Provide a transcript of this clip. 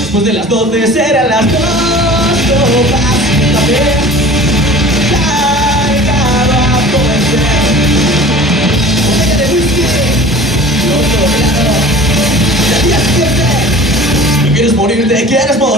Después de las 12 serán las 2 copas de café. Cargado a convencer. Botella de whisky, otro helado. Y al día siguiente, no quieres morirte, quieres morir.